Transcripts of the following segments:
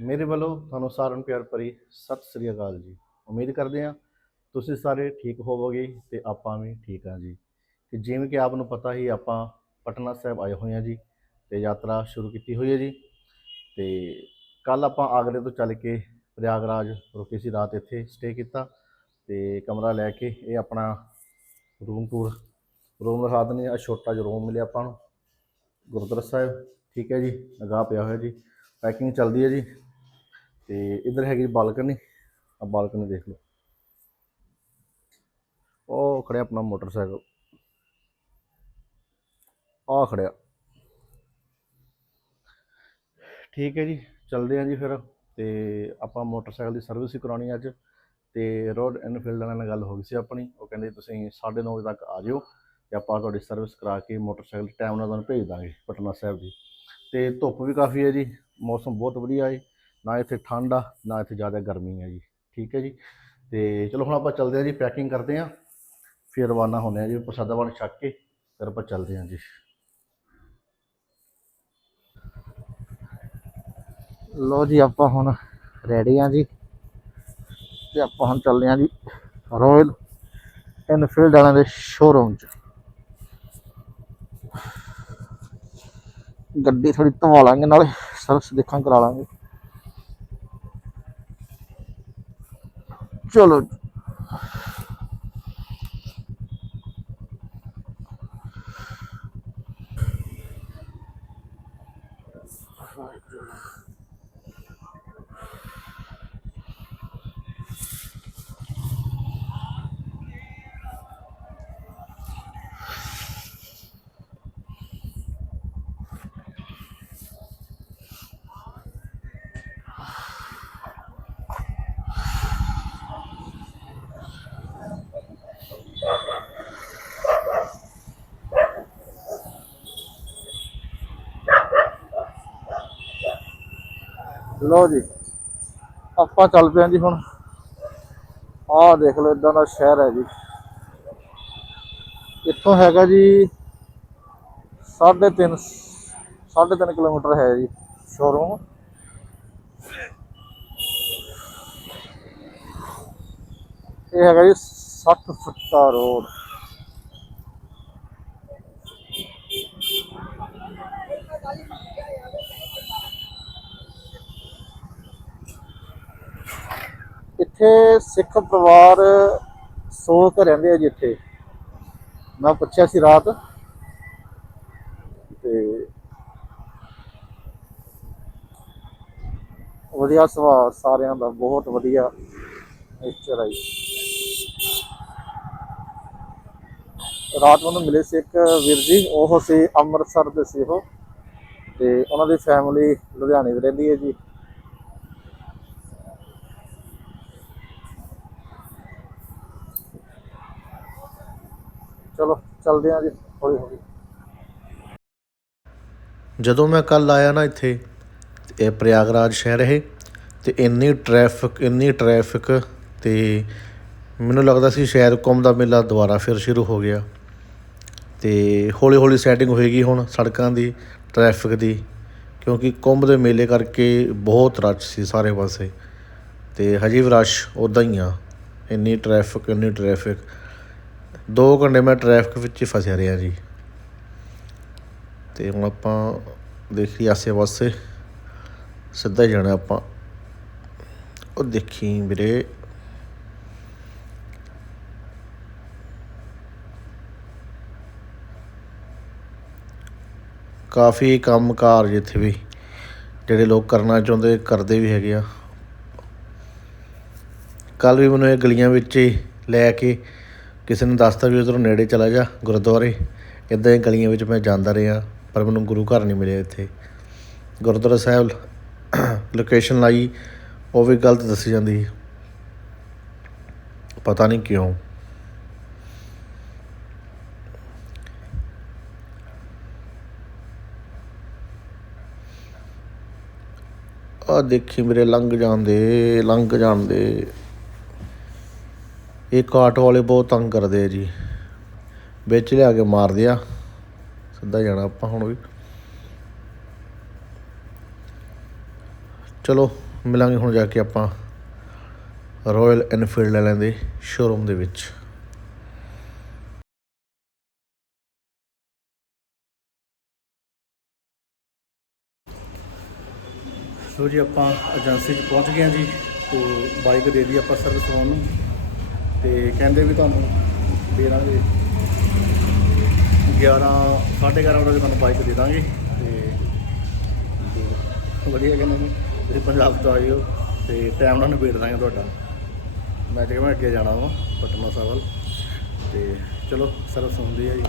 ਮੇਰੇ ਵੱਲੋਂ ਤੁਹਾਨੂੰ ਸਾਰਿਆਂ ਨੂੰ ਪਿਆਰ ਭਰੀ ਸਤਿ ਸ੍ਰੀ ਅਕਾਲ ਜੀ। ਉਮੀਦ ਕਰਦੇ ਹਾਂ ਤੁਸੀਂ ਸਾਰੇ ਠੀਕ ਹੋਵੋਗੇ ਤੇ ਆਪਾਂ ਵੀ ਠੀਕ ਹਾਂ ਜੀ। ਕਿ ਜਿਵੇਂ ਕਿ ਆਪ ਨੂੰ ਪਤਾ ਹੀ ਆਪਾਂ ਪਟਨਾ ਸਾਹਿਬ ਆਏ ਹੋਏ ਹਾਂ ਜੀ ਤੇ ਯਾਤਰਾ ਸ਼ੁਰੂ ਕੀਤੀ ਹੋਈ ਹੈ ਜੀ। ਤੇ ਕੱਲ ਆਪਾਂ ਆਗਰੇ ਤੋਂ ਚੱਲ ਕੇ ਪ੍ਰਯਾਗਰਾਜ ਰੁਕੇ ਸੀ, ਰਾਤ ਇੱਥੇ ਸਟੇ ਕੀਤਾ ਤੇ ਕਮਰਾ ਲੈ ਕੇ ਇਹ ਆਪਣਾ ਰੂਮ ਟੂਰ ਰੂਮ ਦਿਖਾ ਦਿੰਦੇ ਆ ਛੋਟਾ ਜਿਹਾ ਰੂਮ ਮਿਲਿਆ ਆਪਾਂ ਨੂੰ। ਗੁਰਦੁਆਰਾ ਸਾਹਿਬ, ਠੀਕ ਹੈ ਜੀ, ਅਗਾਹ ਪਿਆ ਹੋਇਆ ਜੀ। ਪੈਕਿੰਗ ਚੱਲਦੀ ਹੈ ਜੀ। ਤੇ ਇੱਧਰ ਹੈਗੀ ਬਾਲਕਨੀ ਆ ਬਾਲਕਨੀ ਦੇਖ ਲਓ। ਉਹ ਖੜਿਆ ਆਪਣਾ ਮੋਟਰਸਾਈਕਲ। ਆ ਖੜਿਆ। ਠੀਕ ਹੈ ਜੀ, ਚੱਲਦੇ ਹਾਂ ਜੀ ਫਿਰ ਤੇ ਆਪਾਂ ਮੋਟਰਸਾਈਕਲ ਦੀ ਸਰਵਿਸ ਹੀ ਕਰਾਉਣੀ ਅੱਜ ਤੇ ਰੋਡ ਐਨਫੀਲਡ ਵਾਲਿਆਂ ਨਾਲ ਗੱਲ ਹੋ ਗਈ ਸੀ ਆਪਣੀ। ਉਹ ਕਹਿੰਦੇ ਤੁਸੀਂ 9:30 ਵਜੇ ਤੱਕ ਆ ਜਿਓ ਤੇ ਆਪਾਂ ਤੁਹਾਡੀ ਸਰਵਿਸ ਕਰਾ ਕੇ ਮੋਟਰਸਾਈਕਲ ਟਾਈਮ ਨਾਲ ਤੁਹਾਨੂੰ ਭੇਜ ਦਾਂਗੇ ਪਟਨਾ ਸਾਹਿਬ ਦੀ। ਤੇ ਧੁੱਪ ਵੀ ਕਾਫੀ ਹੈ ਜੀ, ਮੌਸਮ ਬਹੁਤ ਵਧੀਆ ਹੈ। ਨਾ ਇੱਥੇ ਠੰਡ ਆ, ਨਾ ਇੱਥੇ ਜ਼ਿਆਦਾ ਗਰਮੀ ਆ ਜੀ। ਠੀਕ ਹੈ ਜੀ? ਤੇ ਚਲੋ ਹੁਣ ਆਪਾਂ ਚੱਲਦੇ ਹਾਂ ਜੀ ਪੈਕਿੰਗ ਕਰਦੇ ਹਾਂ। ਫਿਰ ਰਵਾਨਾ ਹੁੰਦੇ ਹਾਂ ਜੀ, ਪ੍ਰਸਾਦਾ ਪਾਣੀ ਛੱਕ ਕੇ, ਫਿਰ ਆਪਾਂ ਚੱਲਦੇ ਹਾਂ ਜੀ। ਲੋ ਜੀ, ਆਪਾਂ ਹੁਣ ਰੈਡੀ ਆ ਜੀ। ਤੇ ਆਪਾਂ ਹੁਣ ਚੱਲਦੇ ਆ ਜੀ ਰਾਇਲ ਐਨਫੀਲਡ ਵਾਲਿਆਂ ਦੇ ਸ਼ੋਰੂਮ 'ਚ। ਗੱਡੀ ਥੋੜੀ ਧਵਾ ਲਾਂਗੇ, ਨਾਲੇ ਸਰਵਿਸ ਦੇਖਾਂ ਕਰਾ ਲਾਂਗੇ। ਚਲੋ ਜੀ। ਜੀ। ਆਪਾਂ ਚੱਲ ਪਏ ਹਾਂ ਜੀ ਹੁਣ। ਆਹ ਦੇਖ ਲਓ, ਇਦਾਂ ਦਾ ਸ਼ਹਿਰ ਹੈ ਜੀ। ਇੱਥੋਂ ਹੈਗਾ ਜੀ 3.5 3.5 ਕਿਲੋਮੀਟਰ ਹੈ ਜੀ ਸ਼ੋਰੂਮ ਇਹ ਹੈਗਾ ਜੀ 60 ਫੁੱਟ ਦਾ ਰੋਡ ਇੱਥੇ ਸਿੱਖ ਪਰਿਵਾਰ ਸੌ ਕੁ ਰਹਿੰਦੇ ਆ ਜੀ ਇੱਥੇ। ਮੈਂ ਪੁੱਛਿਆ ਸੀ ਰਾਤ। ਤੇ ਵਧੀਆ ਸੁਭਾਅ ਸਾਰਿਆਂ ਦਾ, ਬਹੁਤ ਵਧੀਆ ਨੇਚਰ ਹੈ ਜੀ। ਰਾਤ ਨੂੰ ਮਿਲੇ ਸੀ ਇੱਕ ਵੀਰ ਜੀ, ਉਹ ਸੀ ਅੰਮ੍ਰਿਤਸਰ ਦੇ ਸੀ ਉਹ। ਤੇ ਉਹਨਾਂ ਦੀ ਫੈਮਿਲੀ ਲੁਧਿਆਣੇ ਵੀ ਰਹਿੰਦੀ ਹੈ ਜੀ ਚਲੋ ਚੱਲਦੇ ਹਾਂ ਜੀ, ਹੌਲੀ ਹੌਲੀ। ਜਦੋਂ ਮੈਂ ਕੱਲ ਆਇਆ ਨਾ ਇੱਥੇ, ਇਹ ਪ੍ਰਯਾਗਰਾਜ ਸ਼ਹਿਰ ਇਹ, ਤੇ ਇੰਨੀ ਟ੍ਰੈਫਿਕ ਇੰਨੀ ਟ੍ਰੈਫਿਕ ਤੇ ਮੈਨੂੰ ਲੱਗਦਾ ਸੀ ਸ਼ਾਇਦ ਕੁੰਭ ਦਾ ਮੇਲਾ ਦੁਬਾਰਾ ਫਿਰ ਸ਼ੁਰੂ ਹੋ ਗਿਆ। ਤੇ ਹੌਲੀ ਹੌਲੀ ਸੈਟਿੰਗ ਹੋਏਗੀ ਹੁਣ ਸੜਕਾਂ ਦੀ ਟ੍ਰੈਫਿਕ ਦੀ, ਕਿਉਂਕਿ ਕੁੰਭ ਦੇ ਮੇਲੇ ਕਰਕੇ ਬਹੁਤ ਰਸ਼ ਸੀ ਸਾਰੇ ਪਾਸੇ। ਤੇ ਹਜੇ ਵੀ ਰਸ਼ ਉਦਾਂ ਹੀ ਆ। ਇੰਨੀ ਟ੍ਰੈਫਿਕ ਇੰਨੀ ਟ੍ਰੈਫਿਕ 2 ਘੰਟੇ ਮੈਂ ਟ੍ਰੈਫਿਕ ਵਿੱਚ ਹੀ ਫਸਿਆ ਰਿਹਾ ਜੀ। ਅਤੇ ਹੁਣ ਆਪਾਂ ਦੇਖੀ ਆਸੇ ਪਾਸੇ, ਸਿੱਧਾ ਜਾਣਾ ਆਪਾਂ। ਉਹ ਦੇਖੀ ਵੀਰੇ। ਕਾਫੀ ਕੰਮਕਾਰ ਜਿੱਥੇ ਵੀ, ਜਿਹੜੇ ਲੋਕ ਕਰਨਾ ਚਾਹੁੰਦੇ, ਕਰਦੇ ਵੀ ਹੈਗੇ ਆ। ਕੱਲ ਵੀ ਮੈਨੂੰ ਇਹ ਗਲੀਆਂ ਵਿੱਚ ਹੀ ਲੈ ਕੇ ਕਿਸੇ ਨੇ ਦੱਸਤਾ ਵੀ ਉਧਰੋਂ ਨੇੜੇ ਚਲਾ ਜਾ ਗੁਰਦੁਆਰੇ। ਇੱਦਾਂ ਹੀ ਗਲੀਆਂ ਵਿੱਚ ਮੈਂ ਜਾਂਦਾ ਰਿਹਾ, ਪਰ ਮੈਨੂੰ ਗੁਰੂ ਘਰ ਨਹੀਂ ਮਿਲਿਆ ਇੱਥੇ। ਗੁਰਦੁਆਰਾ ਸਾਹਿਬ ਲੋਕੇਸ਼ਨ ਲਾਈ, ਉਹ ਵੀ ਗਲਤ ਦੱਸੀ ਜਾਂਦੀ ਪਤਾ ਨਹੀਂ ਕਿਉਂ। ਆ ਦੇਖੀ ਮੇਰੇ ਲੰਘ ਜਾਂਦੇ ਲੰਘ ਜਾਂਦੇ ਇੱਕ ਆਟੋ ਵਾਲੇ ਬਹੁਤ ਤੰਗ ਕਰਦੇ ਆ ਜੀ। ਵਿੱਚ ਲਿਆ ਕੇ ਮਾਰਦੇ ਆ। ਸਿੱਧਾ ਜਾਣਾ ਆਪਾਂ ਹੁਣ ਵੀ। ਚਲੋ, ਮਿਲਾਂਗੇ ਹੁਣ ਜਾ ਕੇ ਆਪਾਂ ਰਾਇਲ ਐਨਫੀਲਡ ਵਾਲਿਆਂ ਦੇ ਸ਼ੋਰੂਮ ਦੇ ਵਿੱਚ। ਸੋ ਜੀ, ਆਪਾਂ ਏਜੰਸੀ 'ਚ ਪਹੁੰਚ ਗਏ ਹਾਂ ਜੀ, ਤੇ ਬਾਈਕ ਦੇ ਦੀ ਆਪਾਂ ਸਰਵਿਸ ਹੋਣ ਨੂੰ। ਤੇ ਕਹਿੰਦੇ ਵੀ ਤੁਹਾਨੂੰ ਦੇ ਦਾਂਗੇ 11 11:30 ਵਜੇ ਤੁਹਾਨੂੰ ਬਾਈਕ ਦੇ ਦਾਂਗੇ। ਤੇ ਵਧੀਆ ਕਹਿੰਦੇ ਨੇ। ਤੁਸੀਂ ਪੰਜਾਬ ਤੋਂ ਆਏ ਹੋ ਤੇ ਟਾਈਮ ਨਾਲ ਨਿਬੇੜ ਦਾਂਗੇ ਤੁਹਾਡਾ। ਮੈਂ ਤੇ ਮੈਂ ਅੱਗੇ ਜਾਣਾ ਵਾ, ਪਟਨਾ ਸਾਹਿਬ ਵੱਲ। ਤੇ ਚਲੋ, ਸਰਵਿਸ ਹੁੰਦੀ ਆ ਜੀ।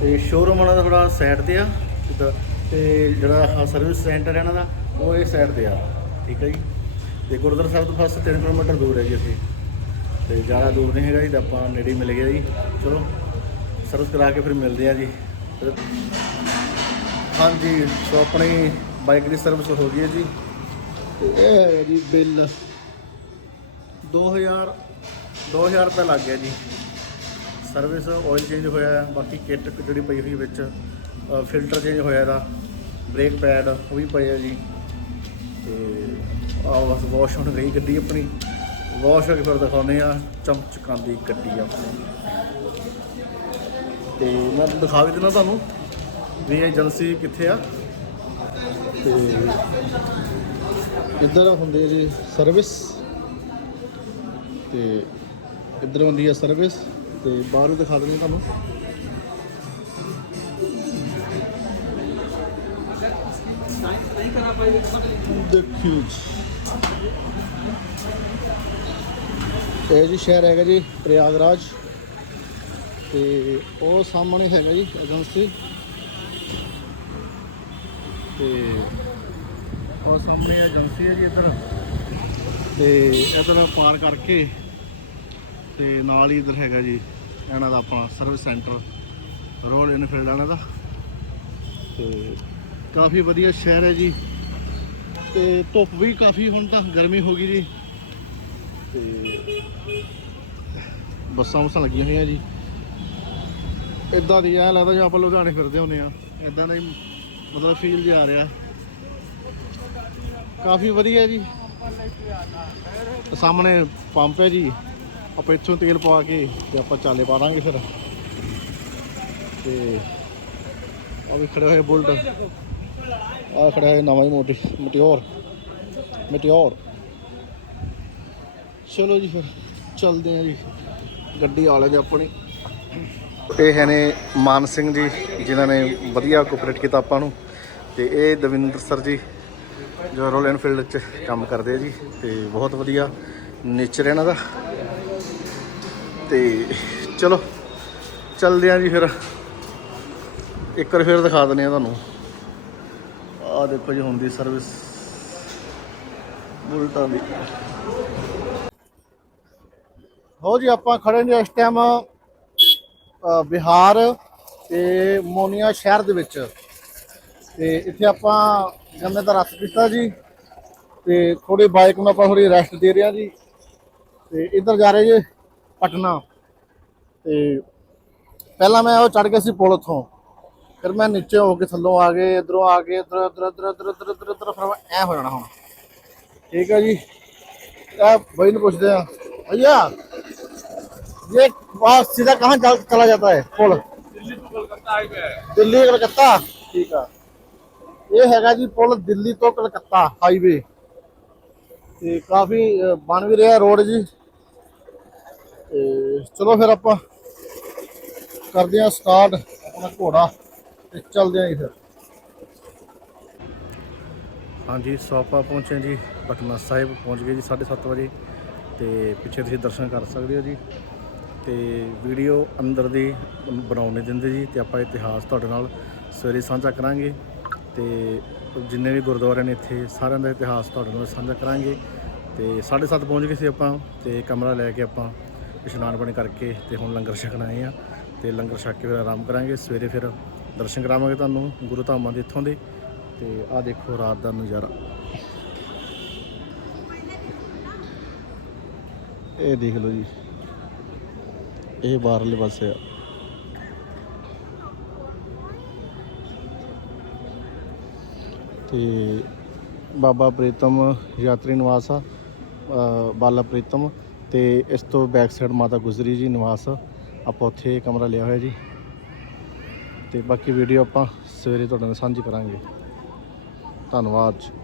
ਤੇ ਸ਼ੋਰੂਮ ਉਹਨਾਂ ਦਾ ਥੋੜਾ ਸਾਈਡ ਤੇ ਆ, ਜਿੱਦਾਂ ਤੇ ਜਿਹੜਾ ਸਰਵਿਸ ਸੈਂਟਰ ਹੈ ਇਹਨਾਂ ਦਾ, ਉਹ ਇਹ ਸਾਈਡ ਤੇ ਆ। ਠੀਕ ਹੈ ਜੀ? ਤੇ ਗੁਰਦੁਆਰਾ ਸਾਹਿਬ ਤੋਂ ਫਸਟ 3 ਕਿਲੋਮੀਟਰ ਦੂਰ ਹੈ ਜੀ ਅਸੀਂ ਤੇ ਜ਼ਿਆਦਾ ਦੂਰ ਨਹੀਂ ਹੈਗਾ ਜੀ, ਤਾਂ ਆਪਾਂ ਨੇੜੇ ਮਿਲ ਗਿਆ ਜੀ। ਚਲੋ ਸਰਵਿਸ ਕਰਾ ਕੇ ਫਿਰ ਮਿਲਦੇ ਆ ਜੀ। ਫਿਰ- ਹਾਂਜੀ, ਸੋ ਆਪਣੀ ਬਾਈਕ ਦੀ ਸਰਵਿਸ ਹੋ ਗਈ ਹੈ ਜੀ। ਤੇ ਇਹ ਹੈ ਜੀ ਬਿੱਲ। 2000 2000 ਰੁਪਏ ਲੱਗ ਗਿਆ ਜੀ। ਸਰਵਿਸ ਆਇਲ ਚੇਂਜ ਹੋਇਆ, ਬਾਕੀ ਕਿੱਟ ਜਿਹੜੀ ਪਈ ਹੋਈ ਵਿੱਚ ਫਿਲਟਰ ਚੇਂਜ ਹੋਇਆ ਦਾ ਬ੍ਰੇਕ ਪੈਡ ਉਹ ਵੀ ਪਏ ਆ ਜੀ। ਤੇ ਆ ਬਸ ਵਾਸ਼ ਹੋਣ ਗਈ ਗੱਡੀ ਆਪਣੀ। ਵਾਸ਼ ਹੋ ਕੇ ਫਿਰ ਦਿਖਾਉਂਦੇ ਆ ਚਮਚਕਾਂਦੀ ਗੱਡੀ ਆਪਣੀ। ਤੇ ਮੈਂ ਦਿਖਾ ਵੀ ਦਿੰਦਾ ਤੁਹਾਨੂੰ ਵੀ ਇਹ ਏਜੰਸੀ ਕਿੱਥੇ ਆ। ਤੇ ਇੱਧਰ ਹੁੰਦੀ ਹੈ ਜੀ ਸਰਵਿਸ ਤੇ ਇੱਧਰ ਹੁੰਦੀ ਹੈ ਸਰਵਿਸ ਤੇ ਬਾਹਰ ਵੀ ਦਿਖਾ ਦਿੰਦੇ ਤੁਹਾਨੂੰ। ਦੇਖਿਓ ਇਹ ਜੀ ਸ਼ਹਿਰ ਹੈਗਾ ਜੀ ਪ੍ਰਯਾਗਰਾਜ। ਤੇ ਉਹ ਸਾਹਮਣੇ ਹੈਗਾ ਜੀ ਏਜੰਸੀ ਤੇ ਉਹ ਸਾਹਮਣੇ ਏਜੰਸੀ ਹੈ ਜੀ ਇੱਧਰ। ਤੇ ਇੱਧਰ ਪਾਰ ਕਰਕੇ ਤੇ ਨਾਲ ਹੀ ਇੱਧਰ ਹੈਗਾ ਜੀ ਇਹਨਾਂ ਦਾ ਆਪਣਾ ਸਰਵਿਸ ਸੈਂਟਰ ਰੋਲ ਇਨਫੀਲਡ ਇਹਨਾਂ ਦਾ। ਤੇ ਕਾਫੀ ਵਧੀਆ ਸ਼ਹਿਰ ਹੈ ਜੀ। ਤੇ ਧੁੱਪ ਵੀ ਕਾਫੀ ਹੁਣ ਤਾਂ ਗਰਮੀ ਹੋ ਗਈ ਜੀ। ਤੇ ਬੱਸਾਂ ਬੁੱਸਾਂ ਲੱਗੀਆਂ ਹੋਈਆਂ ਜੀ। ਇਦਾਂ ਦੀ ਐ ਲੱਗਦਾ ਜਿਵੇਂ ਆਪਾਂ ਲੁਧਿਆਣੇ ਫਿਰਦੇ ਹੁੰਦੇ ਆ ਇਦਾਂ ਦਾ ਹੀ ਮਤਲਬ ਫੀਲ ਜਿਹਾ ਆ ਰਿਹਾ। ਕਾਫੀ ਵਧੀਆ ਜੀ। ਸਾਹਮਣੇ ਪੰਪ ਹੈ ਜੀ। ਆਪਾਂ ਇੱਥੋਂ ਤੇਲ ਪਵਾ ਕੇ ਤੇ ਆਪਾਂ ਚਾਲੇ ਪਾ ਦਾਂਗੇ ਫਿਰ। ਤੇ ਉਹ ਵੀ ਖੜੇ ਹੋਏ ਬੁਲਟ। ਆ ਖੜਾ ਹੈ ਨਵਾਂ ਹੀ ਮੋਟੀ ਮਟਿਓਰ। ਮਟਿਓਰ। ਚਲੋ ਜੀ ਫਿਰ, ਚੱਲਦੇ ਆ ਜੀ। ਗੱਡੀ ਵਾਲੇ ਦੇ ਆਪਣੀ। ਇਹ ਹੈ ਨੇ ਮਾਨ ਸਿੰਘ ਜੀ, ਜਿਨ੍ਹਾਂ ਨੇ ਵਧੀਆ ਕੋਆਪਰੇਟ ਕੀਤਾ ਆਪਾਂ ਨੂੰ। ਤੇ ਇਹ ਦਵਿੰਦਰ ਸਰ ਜੀ, ਜੋ ਰੋਲ ਐਨਫੀਲਡ 'ਚ ਕੰਮ ਕਰਦੇ ਆ ਜੀ। ਤੇ ਬਹੁਤ ਵਧੀਆ ਨੇਚਰ ਇਹਨਾਂ ਦਾ। ਤੇ ਚਲੋ, ਚੱਲਦੇ ਆ ਜੀ ਫਿਰ। ਇੱਕ ਵਾਰ ਫਿਰ ਦਿਖਾ ਦਿੰਦੇ ਆ ਤੁਹਾਨੂੰ। ਆਹ ਦੇਖੋ ਜੀ, ਹੁੰਦੀ ਸਰਵਿਸ ਬੁਲਟਾਂ ਦੀ। ਲੋ ਜੀ, ਆਪਾਂ ਖੜੇ ਨੇ ਇਸ ਟਾਈਮ ਬਿਹਾਰ ਤੇ ਮੋਨੀਆ ਸ਼ਹਿਰ ਦੇ ਵਿੱਚ। ਤੇ ਇੱਥੇ ਆਪਾਂ ਗੰਨੇ ਦਾ ਰਸ ਪੀਤਾ ਜੀ ਤੇ ਥੋੜੀ ਬਾਈਕ ਨੂੰ ਆਪਾਂ ਥੋੜੀ ਰੈਸਟ ਦੇ ਰਿਆ ਜੀ। ਤੇ ਇੱਧਰ ਜਾ ਰਹੇ ਜੀ, ਪਟਨਾ। ਤੇ ਪਹਿਲਾਂ ਮੈਂ ਉਹ ਚੜ ਗਿਆ ਸੀ ਪੁਲ ਤੋਂ ਫਿਰ ਮੈਂ ਨੀਚੇ ਹੋ ਕੇ ਥੱਲੋਂ ਆ ਗਏ, ਇਧਰੋਂ ਆ ਕੇ ਇਧਰ ਇਧਰ ਇਧਰ ਇਧਰ ਇਧਰ ਇਧਰ ਇਧਰ, ਫਿਰ ਐ ਹੋ ਜਾਣਾ ਹੁਣ। ਠੀਕ ਹੈ ਜੀ। ਆ ਬਈ ਨੂੰ ਪੁੱਛਦੇ ਆ, ਭਈਆ ये वहाँ सीधा कहाँ जा, चला जाता है पुल दिल्ली टू कोलकाता हाईवे है ਦਿੱਲੀ ਕਲਕੱਤਾ ਠੀਕ ਆ ਇਹ ਹੈਗਾ ਜੀ ਪੁਲ ਦਿੱਲੀ ਤੋਂ ਕਲਕੱਤਾ ਹਾਈਵੇ ਤੇ ਕਾਫੀ ਅ, ਬਣ ਵੀ ਰਿਹਾ ਰੋਡ ਜੀ ਤੇ ਚਲੋ ਫਿਰ ਆਪਾਂ ਕਰਦੇ ਆ ਸਟਾਰਟ ਆਪਣਾ ਘੋੜਾ ਤੇ ਚੱਲਦੇ ਆਂ ਜੀ ਫਿਰ ਹਾਂਜੀ ਸੋ ਆਪਾਂ ਪਹੁੰਚੇ ਜੀ ਪਟਨਾ ਸਾਹਿਬ ਪਹੁੰਚ ਗਏ ਜੀ 7:30 ਵਜੇ ਤੇ ਪਿੱਛੇ ਤੁਸੀਂ ਦਰਸ਼ਨ ਕਰ ਸਕਦੇ ਹੋ ਜੀ ਤੇ ਵੀਡੀਓ ਅੰਦਰ ਦੀ ਬਣਾਉਣ ਨਹੀਂ ਦਿੰਦੇ ਜੀ ਤੇ ਆਪਾਂ ਇਤਿਹਾਸ ਤੁਹਾਡੇ ਨਾਲ ਸਵੇਰੇ ਸਾਂਝਾ ਕਰਾਂਗੇ ਤੇ ਜਿੰਨੇ ਵੀ ਗੁਰਦੁਆਰੇ ਨੇ ਇੱਥੇ ਸਾਰਿਆਂ ਦਾ ਇਤਿਹਾਸ ਤੁਹਾਡੇ ਨਾਲ ਸਾਂਝਾ ਕਰਾਂਗੇ ਤੇ 7:30 ਪਹੁੰਚ ਗਏ ਸੀ ਆਪਾਂ ਤੇ ਕਮਰਾ ਲੈ ਕੇ ਆਪਾਂ ਇਸ਼ਨਾਨ ਪਾਣੀ ਕਰਕੇ ਤੇ ਹੁਣ ਲੰਗਰ ਛਕਣ ਆਏ ਆ ਤੇ ਲੰਗਰ ਛਕ ਕੇ ਫਿਰ ਆਰਾਮ ਕਰਾਂਗੇ। ਸਵੇਰੇ ਫਿਰ ਦਰਸ਼ਨ ਕਰਾਵਾਂਗੇ ਤੁਹਾਨੂੰ ਗੁਰੂ ਧਾਮਾਂ ਦੇ ਇੱਥੋਂ ਦੇ ਤੇ ਆਹ ਦੇਖੋ ਰਾਤ ਦਾ ਨਜ਼ਾਰਾ। ਇਹ ਦੇਖ ਲਓ ਜੀ। ਇਹ ਬਾਹਰਲੇ ਪਾਸੇ ਆ। ਤੇ ਬਾਬਾ ਪ੍ਰੀਤਮ ਯਾਤਰੀ ਨਿਵਾਸ ਆ ਬਾਲਾ ਪ੍ਰੀਤਮ। ਤੇ ਇਸ ਤੋਂ ਬੈਕ ਸਾਈਡ ਮਾਤਾ ਗੁਜਰੀ ਜੀ ਨਿਵਾਸ ਆਪਾਂ ਉੱਥੇ ਕਮਰਾ ਲਿਆ ਹੋਇਆ ਜੀ। ਤੇ ਬਾਕੀ ਵੀਡੀਓ ਆਪਾਂ ਸਵੇਰੇ ਤੁਹਾਡੇ ਨਾਲ ਸਾਂਝੀ ਕਰਾਂਗੇ। ਧੰਨਵਾਦ ਜੀ।